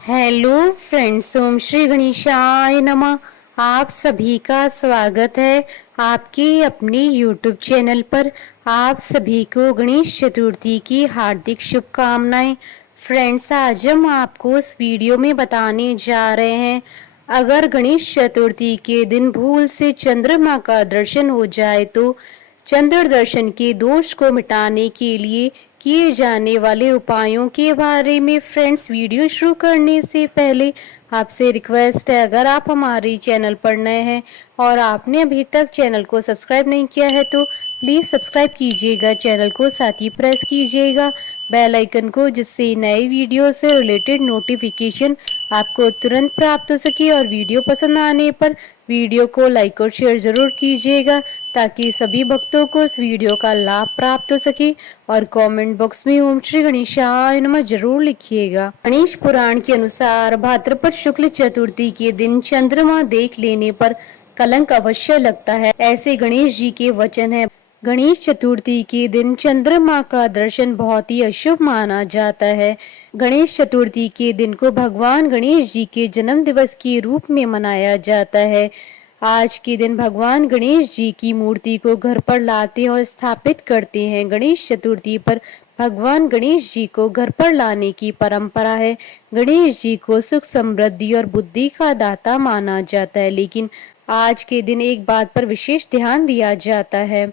Hello friends, ओम श्री गणेशाय नमः। आप सभी का स्वागत है आपके अपने यूट्यूब चैनल पर। आप सभी को गणेश चतुर्थी की हार्दिक शुभकामनाएं। फ्रेंड्स, आज हम आपको इस वीडियो में बताने जा रहे हैं, अगर गणेश चतुर्थी के दिन भूल से चंद्रमा का दर्शन हो जाए तो चंद्र दर्शन के दोष को मिटाने के लिए किए जाने वाले उपायों के बारे में। फ्रेंड्स, वीडियो शुरू करने से पहले आपसे रिक्वेस्ट है, अगर आप हमारे चैनल पर नए हैं और आपने अभी तक चैनल को सब्सक्राइब नहीं किया है तो प्लीज़ सब्सक्राइब कीजिएगा चैनल को, साथ ही प्रेस कीजिएगा बेल आइकन को, जिससे नए वीडियो से रिलेटेड नोटिफिकेशन आपको तुरंत प्राप्त हो सके। और वीडियो पसंद आने पर वीडियो को लाइक और शेयर ज़रूर कीजिएगा ताकि सभी भक्तों को इस वीडियो का लाभ प्राप्त हो सके। और कमेंट बॉक्स में ओम श्री गणेशाय नमः जरूर लिखिएगा। गणेश पुराण के अनुसार भाद्रपद शुक्ल चतुर्थी के दिन चंद्रमा देख लेने पर कलंक अवश्य लगता है, ऐसे गणेश जी के वचन है। गणेश चतुर्थी के दिन चंद्रमा का दर्शन बहुत ही अशुभ माना जाता है। गणेश चतुर्थी के दिन को भगवान गणेश जी के जन्म दिवस के रूप में मनाया जाता है। आज के दिन भगवान गणेश जी की मूर्ति को घर पर लाते और स्थापित करते हैं। गणेश चतुर्थी पर भगवान गणेश जी को घर पर लाने की परंपरा है। गणेश जी को सुख, समृद्धि और बुद्धि का दाता माना जाता है, लेकिन आज के दिन एक बात पर विशेष ध्यान दिया जाता है।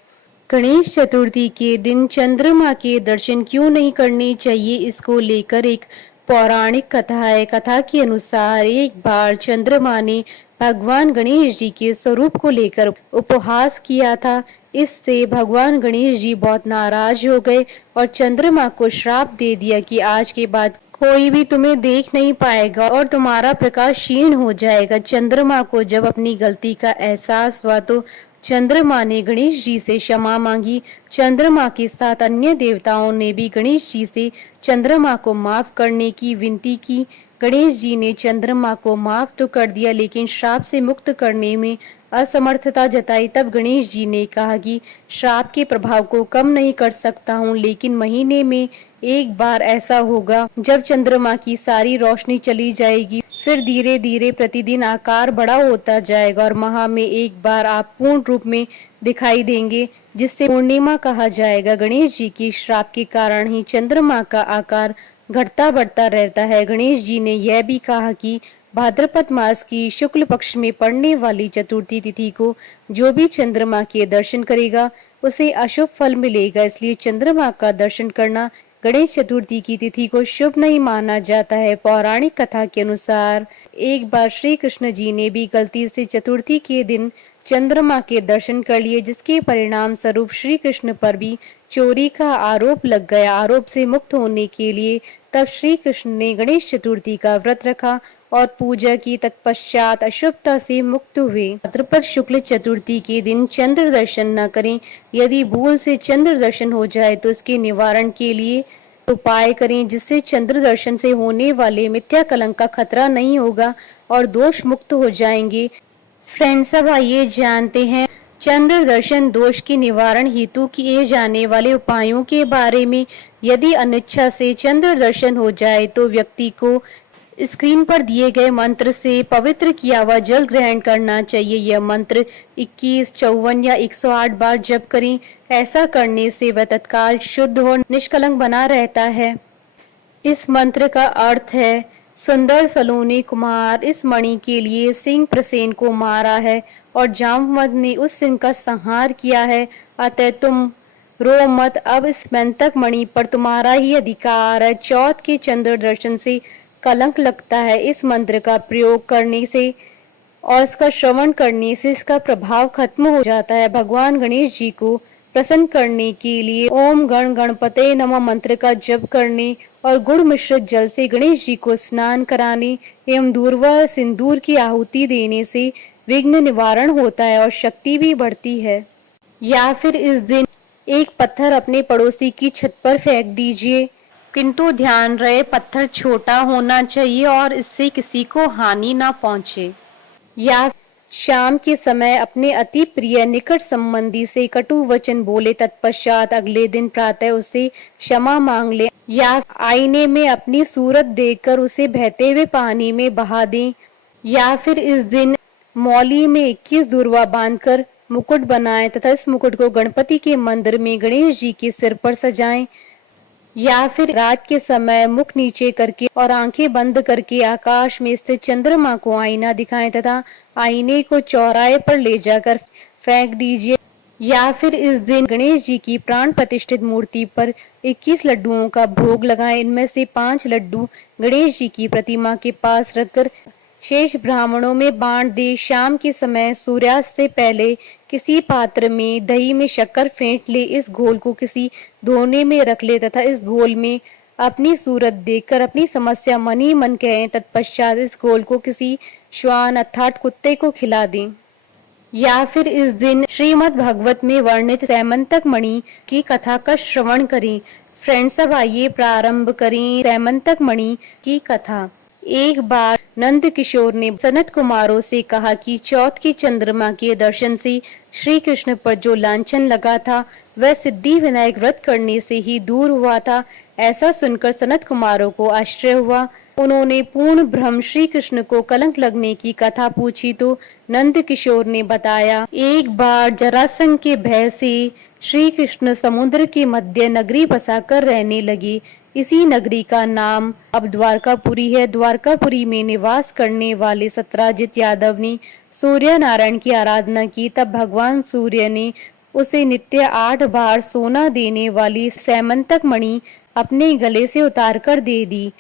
गणेश चतुर्थी के दिन चंद्रमा के दर्शन क्यों नहीं करने चाहिए, इसको लेकर एक पौराणिक कथा है। कथा के अनुसार एक बार चंद्रमा ने भगवान गणेश जी के स्वरूप को लेकर उपहास किया था। इससे भगवान गणेश जी बहुत नाराज हो गए और चंद्रमा को श्राप दे दिया कि आज के बाद कोई भी तुम्हें देख नहीं पाएगा और तुम्हारा प्रकाश क्षीण हो जाएगा। चंद्रमा को जब अपनी गलती का एहसास हुआ तो चंद्रमा ने गणेश जी से क्षमा मांगी। चंद्रमा के साथ अन्य देवताओं ने भी गणेश जी से चंद्रमा को माफ करने की विनती की। गणेश जी ने चंद्रमा को माफ तो कर दिया, लेकिन श्राप से मुक्त करने में असमर्थता जताई। तब गणेश जी ने कहा कि श्राप के प्रभाव को कम नहीं कर सकता हूँ, लेकिन महीने में एक बार ऐसा होगा जब चंद्रमा की सारी रोशनी चली जाएगी। फिर धीरे धीरे प्रतिदिन आकार बड़ा होता जाएगा और माह में एक बार आप पूर्ण रूप में दिखाई देंगे, जिससे पूर्णिमा कहा जाएगा। गणेश जी के श्राप के कारण ही चंद्रमा का आकार घटता बढ़ता रहता है। गणेश जी ने यह भी कहा कि भाद्रपद मास की शुक्ल पक्ष में पड़ने वाली चतुर्थी तिथि को जो भी चंद्रमा के दर्शन करेगा उसे अशुभ फल मिलेगा, इसलिए चंद्रमा का दर्शन करना गणेश चतुर्थी की तिथि को शुभ नहीं माना जाता है। पौराणिक कथा के अनुसार एक बार श्री कृष्ण जी ने भी गलती से चतुर्थी के दिन चंद्रमा के दर्शन कर लिए, जिसके परिणाम स्वरूप श्री कृष्ण पर भी चोरी का आरोप लग गया। आरोप से मुक्त होने के लिए तब श्री कृष्ण ने गणेश चतुर्थी का व्रत रखा और पूजा की। तत्पश्चात अशुभता से मुक्त हुए। भाद्रपद शुक्ल चतुर्थी के दिन चंद्र दर्शन न करें। यदि भूल से चंद्र दर्शन हो जाए तो इसके निवारण के लिए उपाय करें, जिससे चंद्र दर्शन से होने वाले मिथ्या कलंक का खतरा नहीं होगा और दोष मुक्त हो जाएंगे। फ्रेंड्स, अब आइए जानते हैं चंद्र दर्शन दोष के निवारण हेतु किए जाने वाले उपायों के बारे में। यदि अनिच्छा से चंद्र दर्शन हो जाए तो व्यक्ति को स्क्रीन पर दिए गए मंत्र से पवित्र किया हुआ जल ग्रहण करना चाहिए। यह मंत्र 21, 54 या 108 बार जप करें। ऐसा करने से वह तत्काल शुद्ध और निष्कलंक बना रहता है। इस मंत्र का अर्थ है, सुंदर सलोनी कुमार इस मणि के लिए सिंह प्रसेन को मारा है और जामवंत ने उस सिंह का संहार किया है, अतः तुम रो मत। अब इस मंतक मणि पर तुम्हारा ही अधिकार है। चौथ के चंद्र दर्शन से कलंक लगता है। इस मंत्र का प्रयोग करने से और इसका श्रवण करने से इसका प्रभाव खत्म हो जाता है। भगवान गणेश जी को प्रसन्न करने के लिए ओम गण गणपते नमः मंत्र का जप करने और गुड़ मिश्रित जल से गणेश जी को स्नान कराने एवं दूर्वा सिंदूर की आहुति देने से विघ्न निवारण होता है और शक्ति भी बढ़ती है। या फिर इस दिन एक पत्थर अपने पड़ोसी की छत पर फेंक दीजिए, किंतु ध्यान रहे पत्थर छोटा होना चाहिए और इससे किसी को हानि ना पहुंचे। या शाम के समय अपने अति प्रिय निकट संबंधी से कटु वचन बोले, तत्पश्चात अगले दिन प्रातः उसे क्षमा मांग ले, या आईने में अपनी सूरत देखकर उसे बहते हुए पानी में बहा दें, या फिर इस दिन मौली में 21 दूर्वा बांधकर मुकुट बनाएं तथा इस मुकुट को गणपति के मंदिर में गणेश जी के सिर पर सजाएं, या फिर रात के समय मुख नीचे करके और आंखें बंद करके आकाश में स्थित चंद्रमा को आईना दिखाएं तथा आईने को चौराहे पर ले जाकर फेंक दीजिए, या फिर इस दिन गणेश जी की प्राण प्रतिष्ठित मूर्ति पर 21 लड्डुओं का भोग लगाएं। इनमें से 5 लड्डू गणेश जी की प्रतिमा के पास रखकर शेष ब्राह्मणों में बांट दे। शाम के समय सूर्यास्त से पहले किसी पात्र में दही में शक्कर फेंट ले, इस घोल को किसी धोने में रख ले तथा इस घोल में अपनी सूरत देखकर अपनी समस्या मन ही मन कहें। तत्पश्चात इस घोल को किसी श्वान अर्थात कुत्ते को खिला दें, या फिर इस दिन श्रीमद् भागवत में वर्णित सैमंतक मणि की कथा का श्रवण करें। फ्रेंड्स, अब आइए प्रारंभ करें सैमंतक मणि की कथा। एक बार नंद किशोर ने सनत कुमारों से कहा कि चौथ की चंद्रमा के दर्शन से श्री कृष्ण पर जो लांछन लगा था वह सिद्धि विनायक व्रत करने से ही दूर हुआ था। ऐसा सुनकर सनत कुमारों को आश्चर्य हुआ। उन्होंने पूर्ण ब्रह्म श्री कृष्ण को कलंक लगने की कथा पूछी तो नंद किशोर ने बताया, एक बार जरासंध के भय से श्री कृष्ण समुद्र के मध्य नगरी बसाकर रहने लगे। इसी नगरी का नाम अब द्वारकापुरी है। द्वारकापुरी में निवास करने वाले सत्राजित यादव ने सूर्य नारायण की आराधना की। तब भगवान सूर्य ने उसे नित्य 8 बार सोना देने वाली सैमंतक मणि अपने गले से उतार कर दे दी।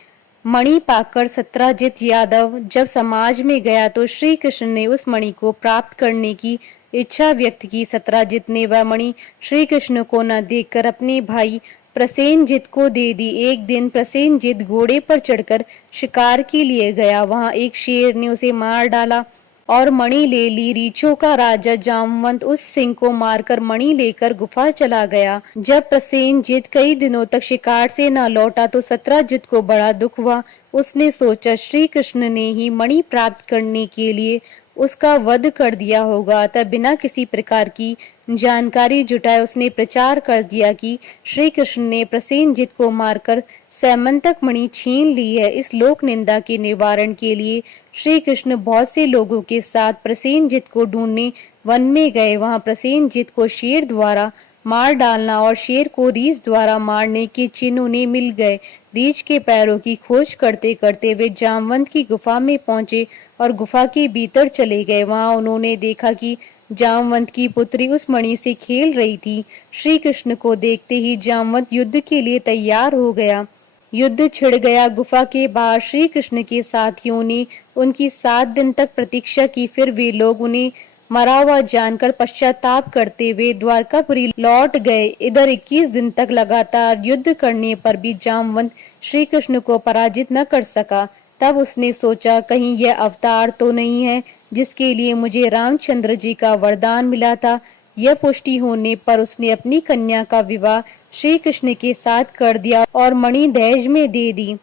मणि पाकर सत्राजित यादव जब समाज में गया तो श्री कृष्ण ने उस मणि को प्राप्त करने की इच्छा व्यक्त की। सत्राजित ने वह मणि श्री कृष्ण को न देखकर अपने भाई प्रसेनजित को दे दी। एक दिन प्रसेनजित घोड़े पर चढ़कर शिकार के लिए गया। वहां एक शेर ने उसे मार डाला और मणि ले ली। रीछों का राजा जामवंत उस सिंह को मारकर मणि लेकर गुफा चला गया। जब प्रसेनजित कई दिनों तक शिकार से न लौटा तो सत्राजित को बड़ा दुख हुआ। उसने सोचा श्री कृष्ण ने ही मणि प्राप्त करने के लिए उसका वध कर दिया होगा। अतः बिना किसी प्रकार की जानकारी जुटाए उसने प्रचार कर दिया कि श्री कृष्ण ने प्रसेनजित को मारकर सैमंतक मणि छीन ली है। इस लोक निंदा के निवारण के लिए श्री कृष्ण बहुत से लोगों के साथ प्रसेनजित को ढूंढने वन में गए। वहां प्रसेनजित को शेर द्वारा मार डालना और शेर को रीछ द्वारा मारने के चिन्ह उन्हें मिल गए। रीछ के पैरों की खोज करते करते वे जामवंत की गुफा में पहुंचे और गुफा के भीतर चले गए। वहां उन्होंने देखा कि जामवंत की पुत्री उस मणि से खेल रही थी। श्री कृष्ण को देखते ही जामवंत युद्ध के लिए तैयार हो गया। युद्ध छिड़ गया। गुफा के बाहर श्री कृष्ण के साथियों ने उनकी 7 दिन तक प्रतीक्षा की। फिर वे लोग उन्हें मरा हुआ जानकर पश्चाताप करते हुए द्वारकापुरी लौट गए। इधर 21 दिन तक लगातार युद्ध करने पर भी जामवंत श्री कृष्ण को पराजित न कर सका। तब उसने सोचा, कहीं यह अवतार तो नहीं है जिसके लिए मुझे रामचंद्र जी का वरदान मिला था। यह पुष्टि होने पर उसने अपनी कन्या का विवाह श्री कृष्ण के साथ कर दिया और मणि दहेज में दे दी।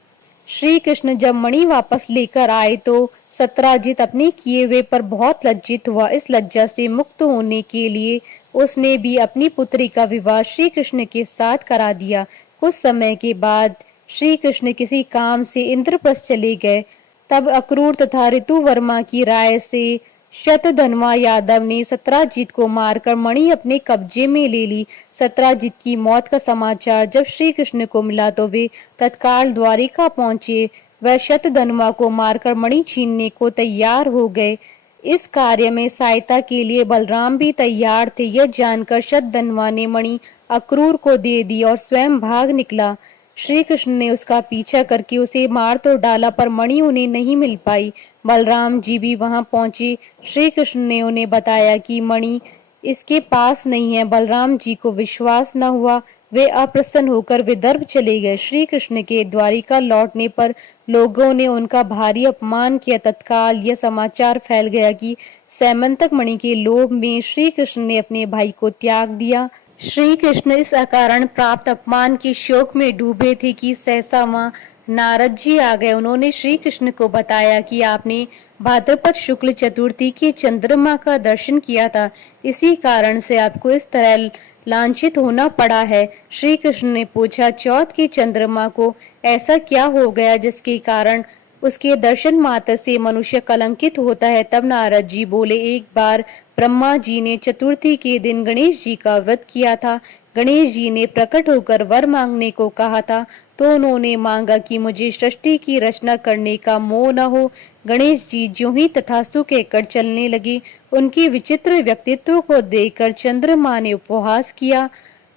श्री कृष्ण जब मणि वापस लेकर आए तो सत्राजित अपने किए हुए पर बहुत लज्जित हुआ। इस लज्जा से मुक्त होने के लिए उसने भी अपनी पुत्री का विवाह श्री कृष्ण के साथ करा दिया। कुछ समय के बाद श्री कृष्ण किसी काम से इंद्रप्रस्थ चले गए। तब अक्रूर तथा ऋतुवर्मा की राय से शतधन्वा यादव ने सत्राजित को मारकर मणि अपने कब्जे में ले ली। सत्राजित की मौत का समाचार जब श्री कृष्ण को मिला तो वे तत्काल द्वारिका पहुंचे। वह शतधन्वा को मारकर मणि छीनने को तैयार हो गए। इस कार्य में सहायता के लिए बलराम भी तैयार थे। यह जानकर शतधन्वा ने मणि अक्रूर को दे दी और स्वयं भाग निकला। श्री कृष्ण ने उसका पीछा करके उसे मार तो डाला पर मणि उन्हें नहीं मिल पाई। बलराम जी भी वहां पहुंचे। श्री कृष्ण ने उन्हें बताया कि मणि इसके पास नहीं है। बलराम जी को विश्वास न हुआ। वे अप्रसन्न होकर विदर्भ चले गए। श्री कृष्ण के द्वारिका लौटने पर लोगों ने उनका भारी अपमान किया। तत्काल यह समाचार फैल गया कि सैमंतक मणि के लोभ में श्री कृष्ण ने अपने भाई को त्याग दिया। श्री कृष्ण इस अकारण प्राप्त अपमान के शोक में डूबे थे कि सहसा वहां नारद जी आ गए। उन्होंने श्री कृष्ण को बताया कि आपने भाद्रपद शुक्ल चतुर्थी के चंद्रमा का दर्शन किया था, इसी कारण से आपको इस तरह लांछित होना पड़ा है। श्री कृष्ण ने पूछा, चौथ के चंद्रमा को ऐसा क्या हो गया जिसके कारण उसके दर्शन मात्र से मनुष्य कलंकित होता है। तब नारद जी बोले, एक बार ब्रह्मा जी ने चतुर्थी के दिन गणेश जी का व्रत किया था। गणेश जी ने प्रकट होकर वर मांगने को कहा था, तो उन्होंने मांगा कि मुझे सृष्टि की रचना करने का मोह न हो। गणेश जी ज्यों ही तथास्तु कहकर चलने लगे। उनके विचित्र व्यक्तित्व को देखकर चंद्रमा ने उपहास किया।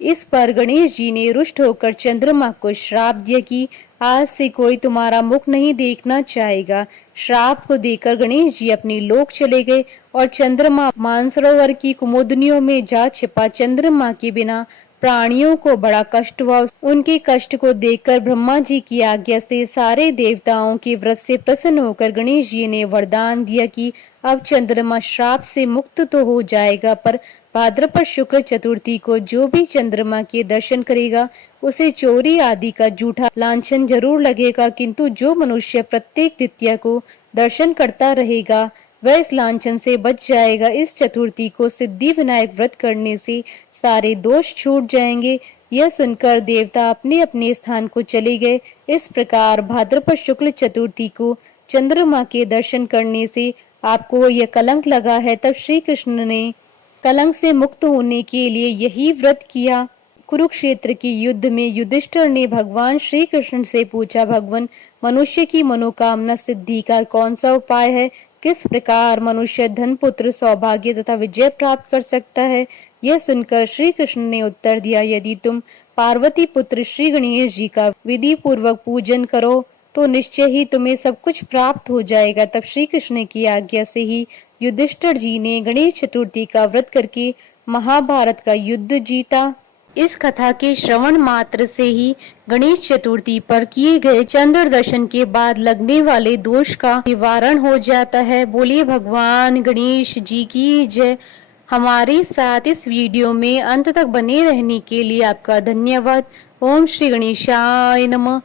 इस पर गणेश जी ने रुष्ट होकर चंद्रमा को श्राप दिया कि आज से कोई तुम्हारा मुख नहीं देखना चाहेगा। श्राप को देकर गणेश जी अपनी लोक चले गए और चंद्रमा मानसरोवर की कुमुदनियों में जा छिपा। चंद्रमा के बिना प्राणियों को बड़ा कष्ट हुआ। उनके कष्ट को देखकर ब्रह्मा जी की आज्ञा से सारे देवताओं के व्रत से प्रसन्न होकर गणेश जी ने वरदान दिया कि अब चंद्रमा श्राप से मुक्त तो हो जाएगा, पर भाद्रपद शुक्ल चतुर्थी को जो भी चंद्रमा के दर्शन करेगा उसे चोरी आदि का झूठा लांछन जरूर लगेगा, किंतु जो मनुष्य प्रत्येक द्वितीया को दर्शन करता रहेगा वह इस लांछन से बच जाएगा। इस चतुर्थी को सिद्धि विनायक व्रत करने से सारे दोष छूट जाएंगे। यह सुनकर देवता अपने अपने स्थान को चले गए। इस प्रकार भाद्रपद शुक्ल चतुर्थी को चंद्रमा के दर्शन करने से आपको यह कलंक लगा है। तब श्री कृष्ण ने कलंक से मुक्त होने के लिए यही व्रत किया। कुरुक्षेत्र के युद्ध में युधिष्ठिर ने भगवान श्री कृष्ण से पूछा, भगवान, मनुष्य की मनोकामना सिद्धि का कौन सा उपाय है? किस प्रकार मनुष्य धन, पुत्र, सौभाग्य तथा विजय प्राप्त कर सकता है? यह सुनकर श्री कृष्ण ने उत्तर दिया, यदि तुम पार्वती पुत्र श्री गणेश जी का विधि पूर्वक पूजन करो तो निश्चय ही तुम्हें सब कुछ प्राप्त हो जाएगा। तब श्री कृष्ण की आज्ञा से ही युधिष्ठिर जी ने गणेश चतुर्थी का व्रत करके महाभारत का युद्ध जीता। इस कथा के श्रवण मात्र से ही गणेश चतुर्थी पर किए गए चंद्र दर्शन के बाद लगने वाले दोष का निवारण हो जाता है। बोलिए भगवान गणेश जी की जय। हमारे साथ इस वीडियो में अंत तक बने रहने के लिए आपका धन्यवाद। ओम श्री गणेशाय नमः।